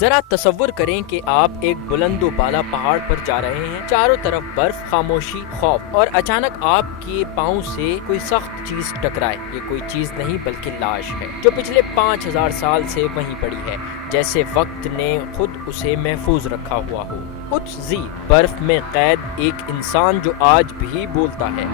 ذرا تصور کریں کہ آپ ایک بلند و بالا پہاڑ پر جا رہے ہیں، چاروں طرف برف، خاموشی، خوف، اور اچانک آپ کے پاؤں سے کوئی سخت چیز ٹکرائے۔ یہ کوئی چیز نہیں بلکہ لاش ہے، جو پچھلے 5000 سال سے وہیں پڑی ہے، جیسے وقت نے خود اسے محفوظ رکھا ہوا ہو۔ اتزی، برف میں قید ایک انسان جو آج بھی بولتا ہے۔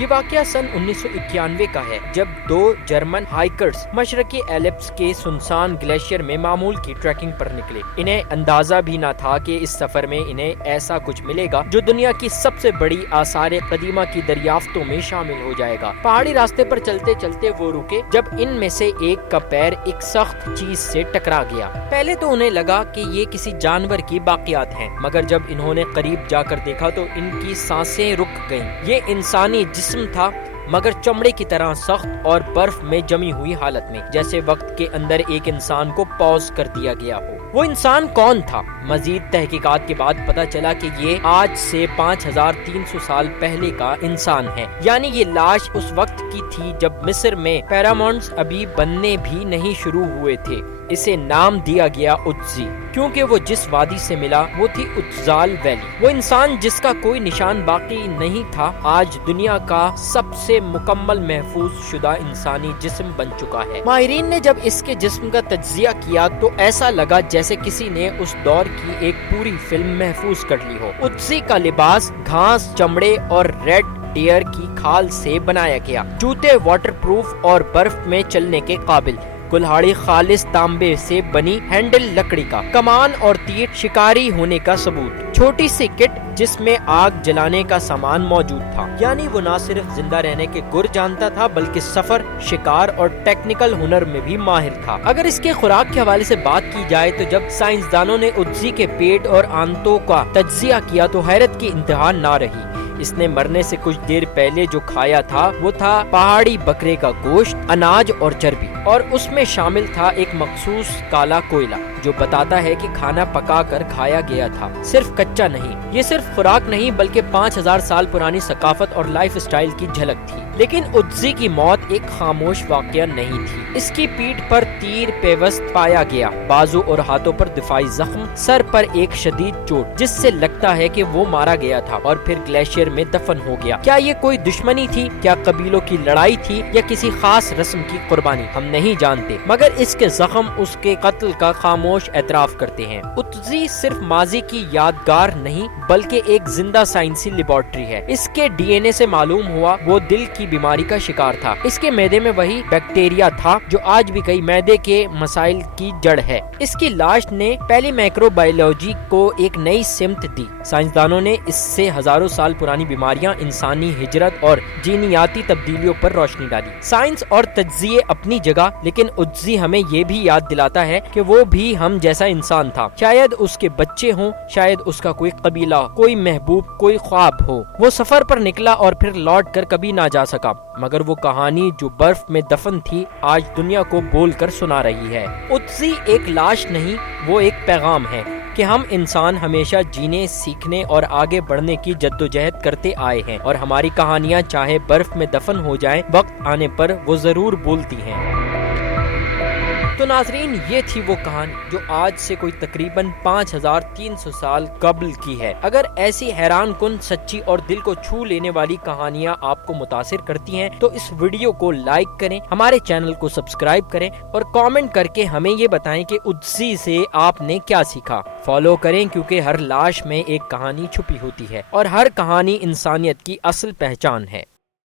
یہ واقعہ سن 1991 کا ہے، جب دو جرمن ہائیکرز مشرقی ایلپس کے سنسان گلیشیئر میں معمول کی ٹریکنگ پر نکلے۔ انہیں اندازہ بھی نہ تھا کہ اس سفر میں انہیں ایسا کچھ ملے گا جو دنیا کی سب سے بڑی آثار قدیمہ کی دریافتوں میں شامل ہو جائے گا۔ پہاڑی راستے پر چلتے چلتے وہ رکے جب ان میں سے ایک کا پیر ایک سخت چیز سے ٹکرا گیا۔ پہلے تو انہیں لگا کہ یہ کسی جانور کی باقیات ہیں، مگر جب انہوں نے قریب جا کر دیکھا تو ان کی سانسیں رک گئیں۔ یہ انسانی جسم تھا، مگر چمڑے کی طرح سخت اور برف میں جمی ہوئی حالت میں، جیسے وقت کے اندر ایک انسان کو پاؤز کر دیا گیا ہو۔ وہ انسان کون تھا؟ مزید تحقیقات کے بعد پتا چلا کہ یہ آج سے 5300 سال پہلے کا انسان ہے، یعنی یہ لاش اس وقت کی تھی جب مصر میں پیرامونٹس ابھی بننے بھی نہیں شروع ہوئے تھے۔ اسے نام دیا گیا اتزی، کیونکہ وہ جس وادی سے ملا وہ تھی اتزال ویلی۔ وہ انسان جس کا کوئی نشان باقی نہیں تھا، آج دنیا کا سب سے مکمل محفوظ شدہ انسانی جسم بن چکا ہے۔ ماہرین نے جب اس کے جسم کا تجزیہ کیا تو ایسا لگا جیسے کسی نے اس دور کی ایک پوری فلم محفوظ کر لی ہو۔ اتزی کا لباس گھاس، چمڑے اور ریڈ ڈیئر کی کھال سے بنایا گیا، جوتے واٹر پروف اور برف میں چلنے کے قابل، کلہاڑی خالص تانبے سے بنی، ہینڈل لکڑی کا، کمان اور تیر شکاری ہونے کا ثبوت، چھوٹی سی کٹ جس میں آگ جلانے کا سامان موجود تھا۔ یعنی وہ نہ صرف زندہ رہنے کے گر جانتا تھا بلکہ سفر، شکار اور ٹیکنیکل ہنر میں بھی ماہر تھا۔ اگر اس کے خوراک کے حوالے سے بات کی جائے تو جب سائنسدانوں نے اتزی کے پیٹ اور آنتوں کا تجزیہ کیا تو حیرت کی انتہا نہ رہی۔ اس نے مرنے سے کچھ دیر پہلے جو کھایا تھا وہ تھا پہاڑی بکرے کا گوشت، اناج اور چربی، اور اس میں شامل تھا ایک مخصوص کالا کوئلہ جو بتاتا ہے کہ کھانا پکا کر کھایا گیا تھا، صرف کچا نہیں۔ یہ صرف خوراک نہیں بلکہ 5000 سال پرانی ثقافت اور لائف اسٹائل کی جھلک تھی۔ لیکن اتزی کی موت ایک خاموش واقعہ نہیں تھی۔ اس کی پیٹھ پر تیر پیوست پایا گیا، بازو اور ہاتھوں پر دفاعی زخم، سر پر ایک شدید چوٹ جس سے لگتا ہے کہ وہ مارا گیا تھا اور پھر گلیشیئر میں دفن ہو گیا۔ کیا یہ کوئی دشمنی تھی؟ کیا قبیلوں کی لڑائی تھی یا کسی خاص رسم کی قربانی؟ ہم نہیں جانتے، مگر اس کے زخم اس کے قتل کا خاموش اعتراف کرتے ہیں۔ اتزی صرف ماضی کی یادگار نہیں بلکہ ایک زندہ سائنسی لیبارٹری ہے۔ اس کے ڈی این اے سے معلوم ہوا وہ دل کی بیماری کا شکار تھا۔ اس کے معدے میں وہی بیکٹیریا تھا جو آج بھی کئی معدے کے مسائل کی جڑ ہے۔ اس کی لاش نے پہلی مائکرو بایولوجی کو ایک نئی سمت دی۔ سائنسدانوں نے اس سے ہزاروں سال پرانی بیماریاں، انسانی ہجرت اور جینیاتی تبدیلیوں پر روشنی ڈالی۔ سائنس اور تجزیے اپنی جگہ، لیکن اتزی ہمیں یہ بھی یاد دلاتا ہے کہ وہ بھی ہم جیسا انسان تھا۔ شاید اس کے بچے ہوں، شاید اس کا کوئی قبیلہ، کوئی محبوب، کوئی خواب ہو۔ وہ سفر پر نکلا اور پھر لوٹ کر کبھی نہ جا سکا، مگر وہ کہانی جو برف میں دفن تھی آج دنیا کو بول کر سنا رہی ہے۔ اتزی ایک لاش نہیں، وہ ایک پیغام ہے کہ ہم انسان ہمیشہ جینے، سیکھنے اور آگے بڑھنے کی جدوجہد کرتے آئے ہیں، اور ہماری کہانیاں چاہے برف میں دفن ہو جائیں، وقت آنے پر وہ ضرور بولتی ہیں۔ تو ناظرین، یہ تھی وہ کہانی جو آج سے کوئی تقریباً 5300 سال قبل کی ہے۔ اگر ایسی حیران کن، سچی اور دل کو چھو لینے والی کہانیاں آپ کو متاثر کرتی ہیں تو اس ویڈیو کو لائک کریں، ہمارے چینل کو سبسکرائب کریں اور کامنٹ کر کے ہمیں یہ بتائیں کہ اتزی سے آپ نے کیا سیکھا۔ فالو کریں کیونکہ ہر لاش میں ایک کہانی چھپی ہوتی ہے اور ہر کہانی انسانیت کی اصل پہچان ہے۔